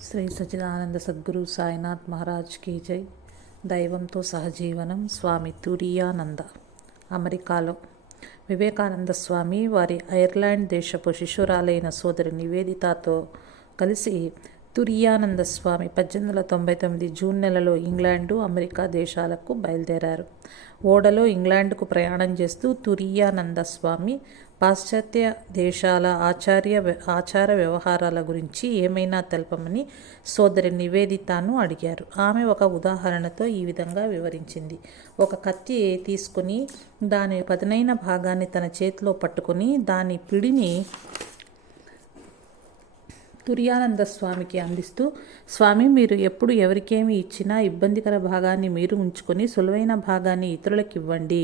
Shri Sachchidananda Sadhguru Sainath Maharaj key జై. దైవంతో సహజీవనం. స్వామి తురియానంద. అమెరికాలో వివేకానంద స్వామి వారి ఐర్లాండ్ దేశపు శిష్యురాలైన సోదరి నివేదితతో కలిసి తురియానంద స్వామి 1899 జూన్ నెలలో ఇంగ్లాండు, అమెరికా దేశాలకు బయలుదేరారు. ఓడలో ఇంగ్లాండ్కు ప్రయాణం చేస్తూ తురియానంద స్వామి పాశ్చాత్య దేశాల ఆచార వ్యవహారాల గురించి ఏమైనా తెలపమని సోదరి నివేదితను అడిగారు. ఆమె ఒక ఉదాహరణతో ఈ విధంగా వివరించింది. ఒక కత్తి తీసుకుని దాని పదునైన భాగాన్ని తన చేతిలో పట్టుకుని దాని పిడిని తురియానంద స్వామికి అందిస్తూ, స్వామి, మీరు ఎప్పుడు ఎవరికేమి ఇచ్చినా ఇబ్బందికర భాగాన్ని మీరు ఉంచుకొని సులువైన భాగాన్ని ఇతరులకు ఇవ్వండి.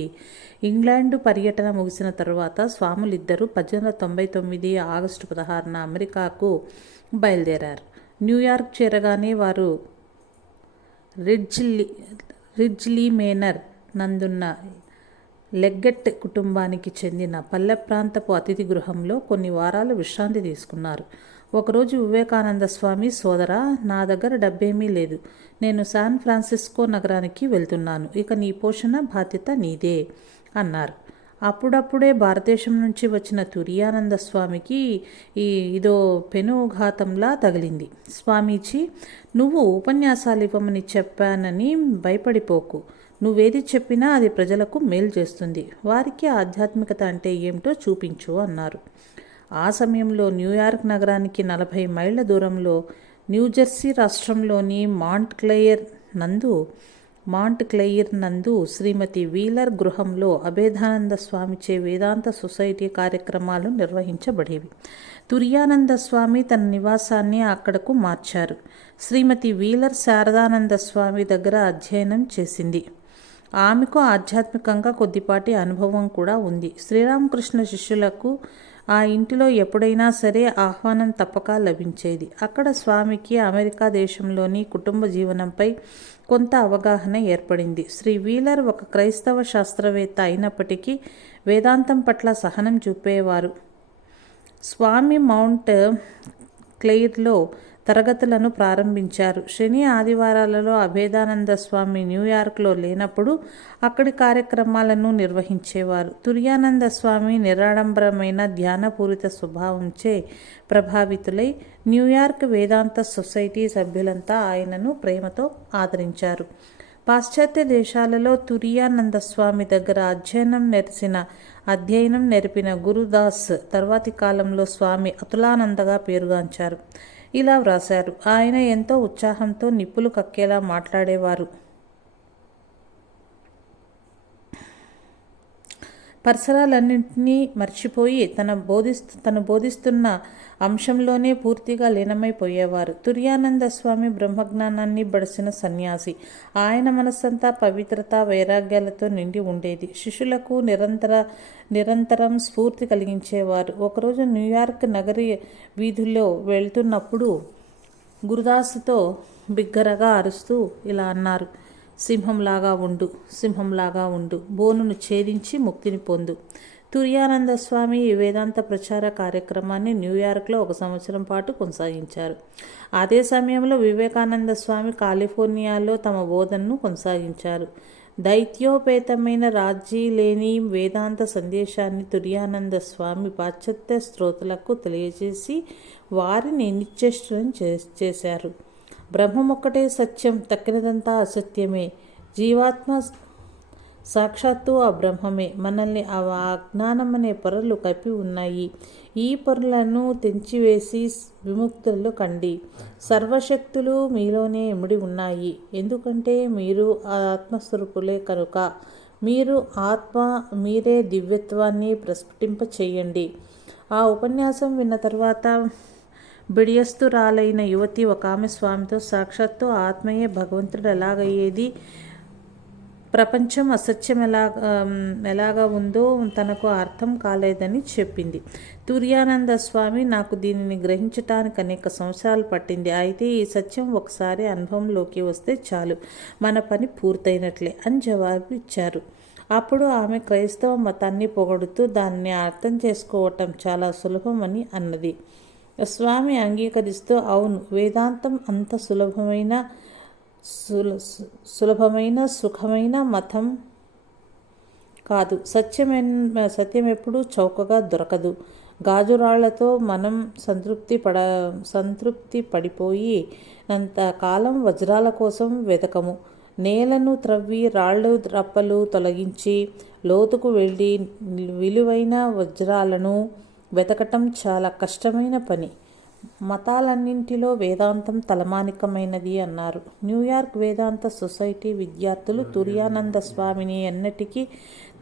ఇంగ్లాండు పర్యటన ముగిసిన తరువాత స్వాములిద్దరూ 1899 ఆగస్టు 16న అమెరికాకు బయలుదేరారు. న్యూయార్క్ చేరగానే వారు రిడ్జ్లీ మేనర్ నందున్న లెగ్గెట్ కుటుంబానికి చెందిన పల్లె ప్రాంతపు అతిథి గృహంలో కొన్ని వారాలు విశ్రాంతి తీసుకున్నారు. ఒకరోజు వివేకానంద స్వామి, సోదరా, నా దగ్గర డబ్బేమీ లేదు. నేను శాన్ ఫ్రాన్సిస్కో నగరానికి వెళ్తున్నాను. ఇక నీ పోషణ బాధ్యత నీదే అన్నారు. అప్పుడప్పుడే భారతదేశం నుంచి వచ్చిన తురియానంద స్వామికి ఇదో పెనుఘాతంలా తగిలింది. స్వామీజీ, నువ్వు ఉపన్యాసాలు ఇవ్వమని చెప్పానని భయపడిపోకు. నువ్వేది చెప్పినా అది ప్రజలకు మేలు చేస్తుంది. వారికి ఆధ్యాత్మికత అంటే ఏమిటో చూపించు అన్నారు. ఆ సమయంలో న్యూయార్క్ నగరానికి 40 మైళ్ళ దూరంలో న్యూజెర్సీ రాష్ట్రంలోని మాంట్క్లెయిర్ నందు శ్రీమతి వీలర్ గృహంలో అభేదానంద స్వామిచే వేదాంత సొసైటీ కార్యక్రమాలు నిర్వహించబడేవి. తురియానంద స్వామి తన నివాసాన్ని అక్కడకు మార్చారు. శ్రీమతి వీలర్ శారదానంద స్వామి దగ్గర అధ్యయనం చేసింది. ఆమెకు ఆధ్యాత్మికంగా కొద్దిపాటి అనుభవం కూడా ఉంది. శ్రీరామకృష్ణ శిష్యులకు ఆ ఇంటిలో ఎప్పుడైనా సరే ఆహ్వానం తప్పక లభించేది. అక్కడ స్వామికి అమెరికా దేశంలోని కుటుంబ జీవనంపై కొంత అవగాహన ఏర్పడింది. శ్రీ వీలర్ ఒక క్రైస్తవ శాస్త్రవేత్త అయినప్పటికీ వేదాంతం పట్ల సహనం చూపేవారు. స్వామి మౌంట్ క్లెయిర్లో తరగతులను ప్రారంభించారు. శని, ఆదివారాలలో అభేదానంద స్వామి న్యూయార్క్లో లేనప్పుడు అక్కడి కార్యక్రమాలను నిర్వహించేవారు. తురియానంద స్వామి నిరాడంబరమైన ధ్యానపూరిత స్వభావంచే ప్రభావితులై న్యూయార్క్ వేదాంత సొసైటీ సభ్యులంతా ఆయనను ప్రేమతో ఆదరించారు. పాశ్చాత్య దేశాలలో తురియానంద స్వామి దగ్గర అధ్యయనం నేర్పిన గురుదాస్ తర్వాతి కాలంలో స్వామి అతులానందగా పేరుగాంచారు. ఇలా వ్రాశారు. ఆయన ఎంతో ఉత్సాహంతో నిప్పులు కక్కేలా మాట్లాడేవారు. పరిసరాలన్నింటినీ మర్చిపోయి తను బోధిస్తున్న అంశంలోనే పూర్తిగా లీనమైపోయేవారు. తురియానంద స్వామి బ్రహ్మజ్ఞానాన్ని బడిసిన సన్యాసి. ఆయన మనస్సంతా పవిత్రత, వైరాగ్యాలతో నిండి ఉండేది. శిష్యులకు నిరంతరం స్ఫూర్తి కలిగించేవారు. ఒకరోజు న్యూయార్క్ నగరి వీధుల్లో వెళ్తున్నప్పుడు గురుదాసుతో బిగ్గరగా అరుస్తూ ఇలా అన్నారు: సింహంలాగా ఉండు, బోనును ఛేదించి ముక్తిని పొందు. తురియానంద స్వామి ఈ వేదాంత ప్రచార కార్యక్రమాన్ని న్యూయార్క్లో 1 సంవత్సరం పాటు కొనసాగించారు. అదే సమయంలో వివేకానంద స్వామి కాలిఫోర్నియాలో తమ బోధనను కొనసాగించారు. దైత్యోపేతమైన రాజీ లేని వేదాంత సందేశాన్ని తురియానంద స్వామి పాశ్చాత్య శ్రోతలకు తెలియజేసి వారిని నిశ్చేష్టులను చేశారు. బ్రహ్మమొక్కటే సత్యం, తక్కినదంతా అసత్యమే. జీవాత్మ సాక్షాత్తు ఆ బ్రహ్మమే. మనల్ని ఆ అజ్ఞానమనే పొరలు కప్పి ఉన్నాయి. ఈ పొరలను తెంచివేసి విముక్తులు కండి. సర్వశక్తులు మీలోనే ఇమిడి ఉన్నాయి. ఎందుకంటే మీరు ఆత్మస్వరూపులే కనుక. మీరు ఆత్మ, మీరే దివ్యత్వాన్ని ప్రస్ఫుటింప చేయండి. ఆ ఉపన్యాసం విన్న తర్వాత బిడియస్తురాలైన యువతి ఒక ఆమె స్వామితో, సాక్షాత్తు ఆత్మయే భగవంతుడు ఎలాగయ్యేది, ప్రపంచం అసత్యం ఎలాగా ఉందో తనకు అర్థం కాలేదని చెప్పింది. తురియానంద స్వామి, నాకు దీనిని గ్రహించటానికి అనేక సంవత్సరాలు పట్టింది. అయితే ఈ సత్యం ఒకసారి అనుభవంలోకి వస్తే చాలు, మన పని పూర్తయినట్లే అని జవాబు ఇచ్చారు. అప్పుడు ఆమె క్రైస్తవ మతాన్ని పొగడుతూ దాన్ని అర్థం చేసుకోవటం చాలా సులభమని అన్నది. స్వామి అంగీకరిస్తూ, అవును, వేదాంతం అంత సులభమైన సుఖమైన మతం కాదు. సత్యం ఎప్పుడూ చౌకగా దొరకదు. గాజురాళ్లతో మనం సంతృప్తి పడిపోయి కాలం వజ్రాల కోసం వెతకము. నేలను త్రవ్వి రాళ్ళు రప్పలు తొలగించి లోతుకు వెళ్ళి విలువైన వజ్రాలను వెతకటం చాలా కష్టమైన పని. మతాలన్నింటిలో వేదాంతం తలమానికమైనది అన్నారు. న్యూయార్క్ వేదాంత సొసైటీ విద్యార్థులు తుర్యానంద స్వామిని ఎన్నటికీ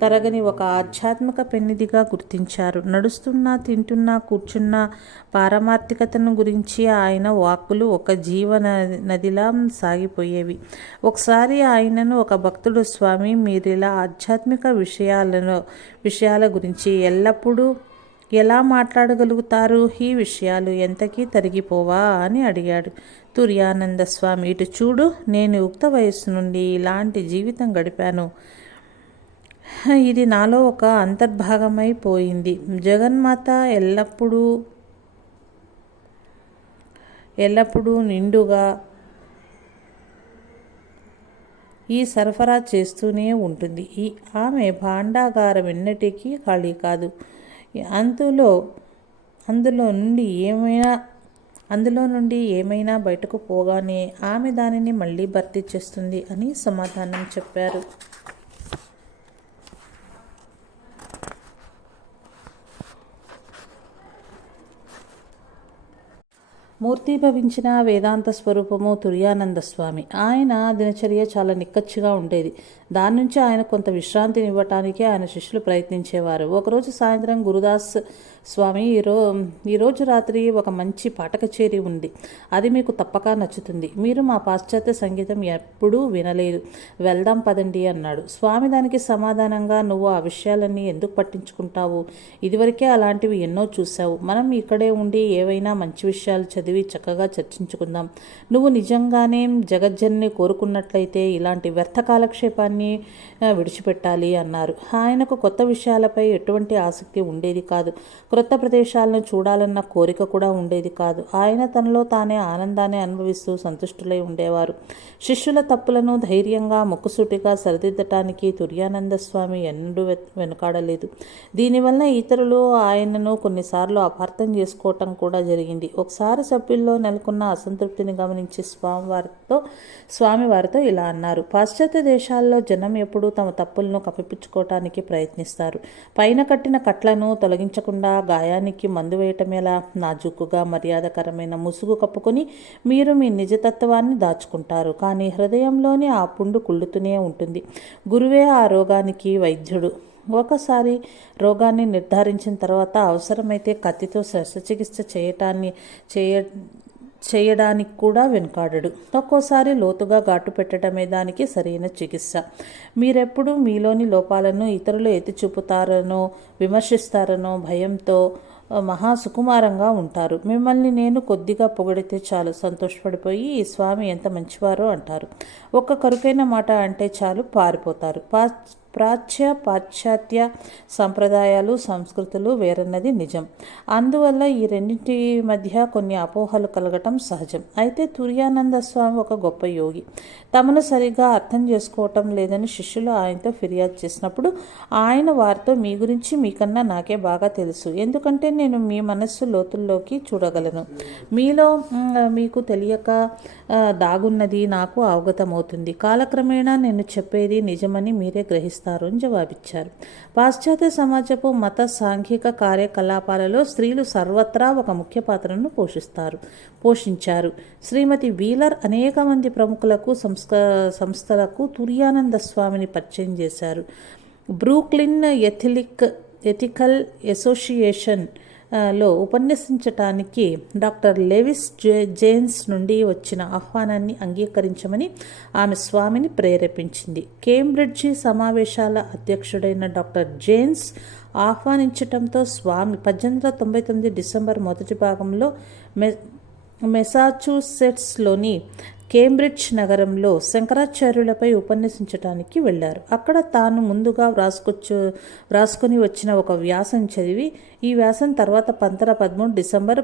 తరగని ఒక ఆధ్యాత్మిక పెన్నిదిగా గుర్తించారు. నడుస్తున్నా, తింటున్నా, కూర్చున్నా పారమార్థికతను గురించి ఆయన వాక్కులు ఒక జీవన నదిలా సాగిపోయేవి. ఒకసారి ఆయనను ఒక భక్తుడు, స్వామి, మీరిలా ఆధ్యాత్మిక విషయాల గురించి ఎల్లప్పుడూ ఎలా మాట్లాడగలుగుతారు? ఈ విషయాలు ఎంతకీ తరిగిపోవా అని అడిగాడు. తుర్యానంద స్వామి, ఇటు చూడు, నేను యుక్త వయస్సు నుండి ఇలాంటి జీవితం గడిపాను. ఇది నాలో ఒక అంతర్భాగమైపోయింది. జగన్మాత ఎల్లప్పుడూ నిండుగా ఈ సరఫరా చేస్తూనే ఉంటుంది. ఆమె భాండాగారం ఎన్నటికీ ఖాళీ కాదు. అందులో నుండి ఏమైనా బయటకు పోగానే ఆమె దానిని మళ్ళీ భర్తీ చేస్తుంది అని సమాధానం చెప్పారు. మూర్తీభవించిన వేదాంత స్వరూపము తుర్యానంద స్వామి. ఆయన దినచర్య చాలా నిక్కచ్చిగా ఉండేది. దాని నుంచి ఆయన కొంత విశ్రాంతిని ఇవ్వటానికి ఆయన శిష్యులు ప్రయత్నించేవారు. ఒకరోజు సాయంత్రం గురుదాస్ స్వామి, ఈరోజు రాత్రి ఒక మంచి పాట కచేరీ ఉంది. అది మీకు తప్పక నచ్చుతుంది. మీరు మా పాశ్చాత్య సంగీతం ఎప్పుడూ వినలేదు. వెళ్దాం పదండి అన్నాడు. స్వామి దానికి సమాధానంగా, నువ్వు ఆ విషయాలన్నీ ఎందుకు పట్టించుకుంటావు? ఇదివరకే అలాంటివి ఎన్నో చూశావు. మనం ఇక్కడే ఉండి ఏవైనా మంచి విషయాలు చదివి చక్కగా చర్చించుకుందాం. నువ్వు నిజంగానే జగజ్జన్ని కోరుకున్నట్లయితే ఇలాంటి వ్యర్థ కాలక్షేపాన్ని విడిచిపెట్టాలి అన్నారు. ఆయనకు కొత్త విషయాలపై ఎటువంటి ఆసక్తి ఉండేది కాదు. క్రొత్త ప్రదేశాలను చూడాలన్న కోరిక కూడా ఉండేది కాదు. ఆయన తనలో తానే ఆనందాన్ని అనుభవిస్తూ సంతుష్టులై ఉండేవారు. శిష్యుల తప్పులను ధైర్యంగా ముక్కుసూటిగా సరిదిద్దటానికి తుర్యానంద స్వామి ఎన్నడూ వెనుకాడలేదు. దీనివల్ల ఇతరులు ఆయనను కొన్నిసార్లు అపార్థం చేసుకోవటం కూడా జరిగింది. ఒకసారి సభ్యుల్లో నెలకొన్న అసంతృప్తిని గమనించి స్వామి వారితో ఇలా అన్నారు. పాశ్చాత్య దేశాల్లో జనం ఎప్పుడూ తమ తప్పులను కప్పిపుచ్చుకోవటానికి ప్రయత్నిస్తారు. పైన కట్టిన కట్లను తొలగించకుండా గాయానికి మందు వేయటమేలా? నాజూకుగా మర్యాదకరమైన ముసుగు కప్పుకొని మీరు మీ నిజతత్వాన్ని దాచుకుంటారు. కానీ హృదయంలోని ఆ పుండు కుళ్ళుతూనే ఉంటుంది. గురువే ఆ రోగానికి వైద్యుడు. ఒకసారి రోగాన్ని నిర్ధారించిన తర్వాత అవసరమైతే కత్తితో శస్త్రచికిత్స చేయడానికి కూడా వెనుకాడడు. ఒక్కోసారి లోతుగా ఘాటు పెట్టడమే దానికి సరైన చికిత్స. మీరెప్పుడు మీలోని లోపాలను ఇతరులు ఎత్తి చూపుతారనో విమర్శిస్తారనో భయంతో మహాసుకుమారంగా ఉంటారు. మిమ్మల్ని నేను కొద్దిగా పొగిడితే చాలు సంతోషపడిపోయి ఈ స్వామి ఎంత మంచివారో అంటారు. ఒక్క కరుకైన మాట అంటే చాలు పారిపోతారు. పాశ్చాత్య సంప్రదాయాలు సంస్కృతులు వేరన్నది నిజం. అందువల్ల ఈ రెండింటి మధ్య కొన్ని అపోహలు కలగటం సహజం. అయితే తుర్యానంద స్వామి ఒక గొప్ప యోగి. తమను సరిగా అర్థం చేసుకోవటం లేదని శిష్యులు ఆయనతో ఫిర్యాదు చేసినప్పుడు ఆయన వారితో, మీ గురించి మీకన్నా నాకే బాగా తెలుసు. ఎందుకంటే నేను మీ మనస్సు లోతుల్లోకి చూడగలను. మీలో మీకు తెలియక దాగున్నది నాకు అవగతమవుతుంది. కాలక్రమేణా నేను చెప్పేది నిజమని మీరే గ్రహిస్తారు అని జవాబిచ్చారు. పాశ్చాత్య సమాజపు మత సాంఘిక కార్యకలాపాలలో స్త్రీలు సర్వత్రా ఒక ముఖ్య పాత్రను పోషించారు. శ్రీమతి వీలర్ అనేక మంది ప్రముఖులకు సంస్థలకు తుర్యానంద స్వామిని పరిచయం చేశారు. బ్రూక్లిన్ ఎథికల్ అసోసియేషన్ లో ఉపన్యసించటానికి డాక్టర్ లెవిస్ జేన్స్ నుండి వచ్చిన ఆహ్వానాన్ని అంగీకరించమని ఆమె స్వామిని ప్రేరేపించింది. కేంబ్రిడ్జి సమావేశాల అధ్యక్షుడైన డాక్టర్ జేన్స్ ఆహ్వానించటంతో స్వామి 1899 డిసెంబర్ మొదటి భాగంలో మెసాచ్యూసెట్స్లోని కేంబ్రిడ్జ్ నగరంలో శంకరాచార్యులపై ఉపన్యసించటానికి వెళ్ళారు. అక్కడ తాను ముందుగా వ్రాసుకొని వచ్చిన ఒక వ్యాసం చదివి, ఈ వ్యాసం తర్వాత 13 డిసెంబర్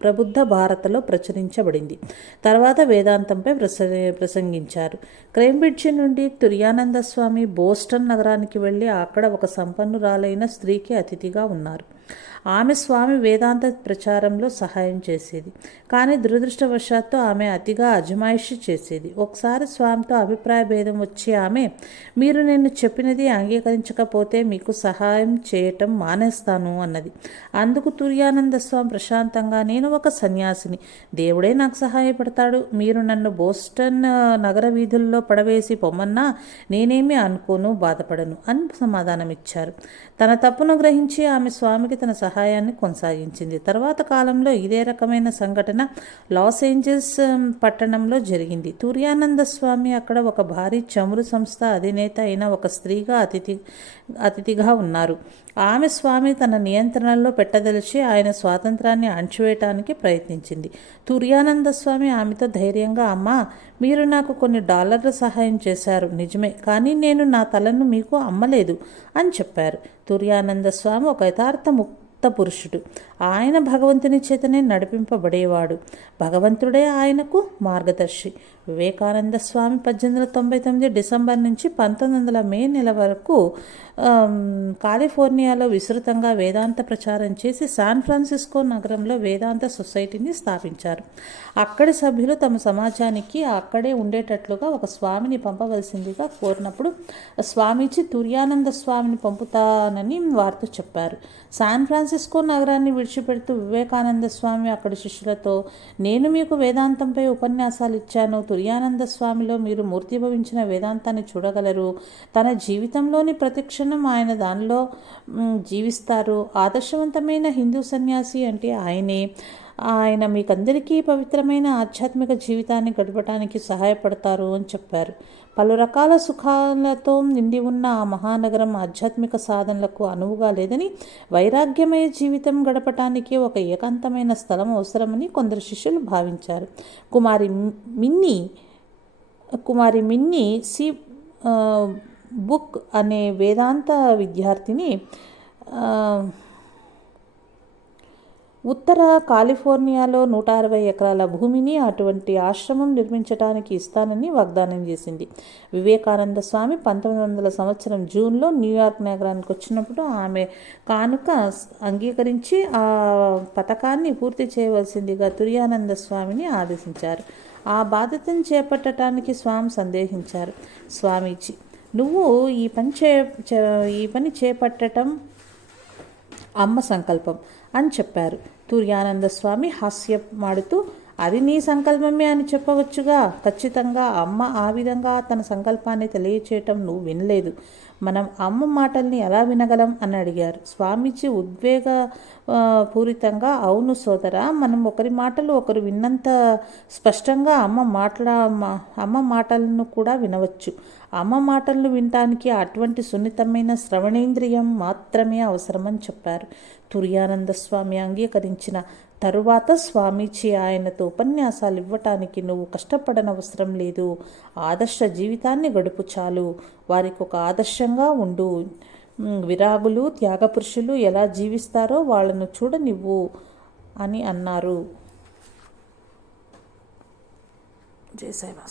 ప్రబుద్ధ భారతలో ప్రచురించబడింది. తర్వాత వేదాంతంపై ప్రసంగించారు. కేంబ్రిడ్జ్ నుండి తుర్యానంద స్వామి బోస్టన్ నగరానికి వెళ్ళి అక్కడ ఒక సంపన్నురాలైన స్త్రీకి అతిథిగా ఉన్నారు. ఆమె స్వామి వేదాంత ప్రచారంలో సహాయం చేసేది. కానీ దురదృష్టవశాత్తు ఆమె అతిగా అజమాయిషి చేసేది. ఒకసారి స్వామితో అభిప్రాయ భేదం వచ్చి ఆమె, మీరు నేను చెప్పినది అంగీకరించకపోతే మీకు సహాయం చేయటం మానేస్తాను అన్నది. అందుకు తుర్యానంద స్వామి ప్రశాంతంగా, నేను ఒక సన్యాసిని, దేవుడే నాకు సహాయపడతాడు, మీరు నన్ను బోస్టన్ నగర వీధుల్లో పడవేసి పొమ్మన్నా నేనేమీ అనుకోను, బాధపడను అని సమాధానమిచ్చారు. తన తప్పును గ్రహించి ఆమె స్వామికి తన సహాయాన్ని కొనసాగించింది. తర్వాత కాలంలో ఇదే రకమైన సంఘటన లాస్ ఏంజల్స్ పట్టణంలో జరిగింది. తుర్యానంద స్వామి అక్కడ ఒక భారీ చమురు సంస్థ అధినేత అయిన ఒక స్త్రీగా అతిథిగా ఉన్నారు. ఆమె స్వామి తన నియంత్రణలో పెట్టదలిచి ఆయన స్వాతంత్రాన్ని అణచివేయటానికి ప్రయత్నించింది. తుర్యానంద స్వామి ఆమెతో ధైర్యంగా, అమ్మా, మీరు నాకు కొన్ని $1 సహాయం చేశారు నిజమే, కానీ నేను నా తలను మీకు అమ్మలేదు అని చెప్పారు. తుర్యానంద స్వామి ఒక యథార్థ పురుషుడు. ఆయన భగవంతుని చేతనే నడిపింపబడేవాడు. భగవంతుడే ఆయనకు మార్గదర్శి. వివేకానంద స్వామి 1899 డిసెంబర్ నుంచి 1900 మే నెల వరకు కాలిఫోర్నియాలో విస్తృతంగా వేదాంత ప్రచారం చేసి శాన్ ఫ్రాన్సిస్కో నగరంలో వేదాంత సొసైటీని స్థాపించారు. అక్కడి సభ్యులు తమ సమాజానికి అక్కడే ఉండేటట్లుగా ఒక స్వామిని పంపవలసిందిగా కోరినప్పుడు స్వామీజీ తుర్యానంద స్వామిని పంపుతానని వారితో చెప్పారు. శాన్ ఫ్రాన్సిస్కో నగరాన్ని విడిచిపెడుతూ వివేకానంద స్వామి అక్కడి శిష్యులతో, నేను మీకు వేదాంతంపై ఉపన్యాసాలు ఇచ్చాను, తుర్యానంద స్వామిలో మీరు మూర్తిభవించిన వేదాంతాన్ని చూడగలరు. తన జీవితంలోని ప్రతిక్షణం ఆయన దానిలో జీవిస్తారు. ఆదర్శవంతమైన హిందూ సన్యాసి అంటే ఆయనే. ఆయన మీకందరికీ పవిత్రమైన ఆధ్యాత్మిక జీవితాన్ని గడపడానికి సహాయపడతారు అని చెప్పారు. పలు రకాల సుఖాలతో నిండి ఉన్న ఆ మహానగరం ఆధ్యాత్మిక సాధనలకు అనువుగా లేదని, వైరాగ్యమయ జీవితం గడపటానికి ఒక ఏకాంతమైన స్థలం అవసరమని కొందరు శిష్యులు భావించారు. కుమారి మిన్నీ సి బుక్ అనే వేదాంత విద్యార్థిని ఉత్తర కాలిఫోర్నియాలో 160 ఎకరాల భూమిని అటువంటి ఆశ్రమం నిర్మించడానికి ఇస్తానని వాగ్దానం చేసింది. వివేకానంద స్వామి 1900 సంవత్సరం జూన్లో న్యూయార్క్ నగరానికి వచ్చినప్పుడు ఆమె కానుక అంగీకరించి ఆ పథకాన్ని పూర్తి చేయవలసిందిగా తుర్యానంద స్వామిని ఆదేశించారు. ఆ బాధ్యతను చేపట్టడానికి స్వామి సందేహించారు. స్వామీజీ, నువ్వు ఈ పని చేపట్టడం అమ్మ సంకల్పం అని చెప్పారు. తుర్యానంద స్వామి హాస్యమాడుతూ, అది నీ సంకల్పమే అని చెప్పవచ్చుగా. ఖచ్చితంగా అమ్మ ఆ విధంగా తన సంకల్పాన్ని తెలియచేయటం నువ్వు వినలేదు. మనం అమ్మ మాటల్ని ఎలా వినగలం అని అడిగారు. స్వామీజీ ఉద్వేగ పూరితంగా, అవును సోదరా, మనం ఒకరి మాటలు ఒకరు విన్నంత స్పష్టంగా అమ్మ మాటలను కూడా వినవచ్చు. అమ్మ మాటలను వినటానికి అటువంటి సున్నితమైన శ్రవణేంద్రియం మాత్రమే అవసరమని చెప్పారు. తుర్యానంద స్వామి అంగీకరించిన తరువాత స్వామీజీ ఆయనతో ఉపన్యాసాలు ఇవ్వటానికి, నువ్వు కష్టపడనవసరం లేదు, ఆదర్శ జీవితాన్ని గడుపు చాలు, వారికి ఒక ఆదర్శంగా ఉండు, విరాగులు త్యాగపురుషులు ఎలా జీవిస్తారో వాళ్ళను చూడనివ్వు అని అన్నారు. జై సాయిబాబా.